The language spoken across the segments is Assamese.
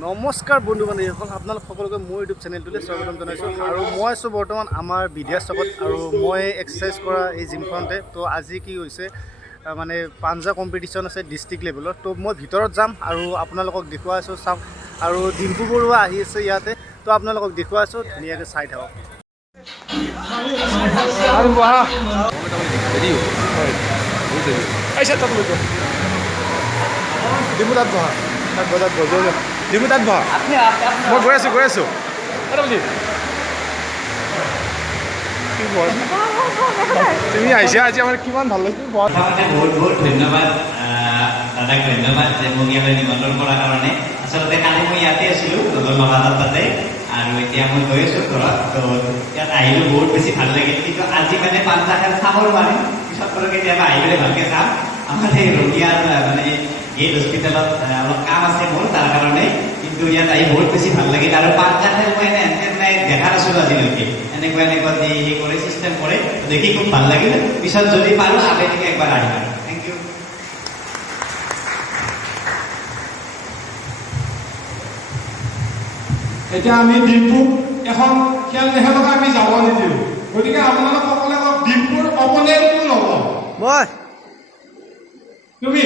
নমস্কাৰ বন্ধু বান্ধৱীসকল, আপোনালোক সকলোকে মোৰ ইউটিউব চেনেলটোলৈ স্বাগতম জনাইছোঁ। আৰু মই আছোঁ বৰ্তমান আমাৰ বিধিয়া চকত, আৰু মই এক্সাৰচাইজ কৰা এই জিমখনতে। তো আজি কি হৈছে মানে পাঞ্জা কম্পিটিশ্যন আছে ডিষ্ট্ৰিক্ট লেভেলৰ। তো মই ভিতৰত যাম আৰু আপোনালোকক দেখুৱাই আছোঁ, চাওক। আৰু ডিম্পু বৰুৱা আহি আছে ইয়াতে, তো আপোনালোকক দেখুৱাই আছোঁ, ধুনীয়াকৈ চাই থাকক। ডিম্পু তাত বহা, তাত বজাত বজো ডিম্পু তাত বহা, মই গৈ আছোঁ তুমি আহিছা আজি, আমাৰ কিমান ভাল লাগিছে। বহুত বহুত ধন্যবাদ দাদাক, ধন্যবাদ যে মোক ইয়ালৈ নিমন্ত্ৰণ কৰাৰ কাৰণে। আচলতে কালি মই ইয়াতে আছিলোঁ নগাঁৱত তাতে, আৰু এতিয়া মই গৈ আছোঁ ঘৰত। তো ইয়াত আহিলোঁ, বহুত বেছি ভাল লাগিল। কিন্তু আজি মানে পাঁচটা খেল চাব নোৱাৰিম, পিছত বাৰু কেতিয়াবা আহি পেলাই ভালকৈ চাম। আমাৰ সেই ৰঙিয়াৰ মানে এই হস্পিটেলত অলপ কাম আছে মোৰ, তাৰ কাৰণে। কিন্তু ইয়াত আহি বহুত বেছি ভাল লাগিল। আৰু পাঁচটা খেল মই এনে দেখা নাছিলোঁ আজিলৈকে, এনেকুৱা যে সেই কৰে চিষ্টেম কৰে, দেখি খুব ভাল লাগিল। পিছত যদি পাৰোঁ আবেলিকে একবাৰ আহিম। Thank you. এতিয়া আমি ডিম্পুক এখন খেল নেখেলক, আমি যাব নিদিওঁ। গতিকে আপোনালোক সকলে ডিম্পুৰ অপনেণ্ট কোন হ'ব? মই তুমি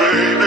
baby.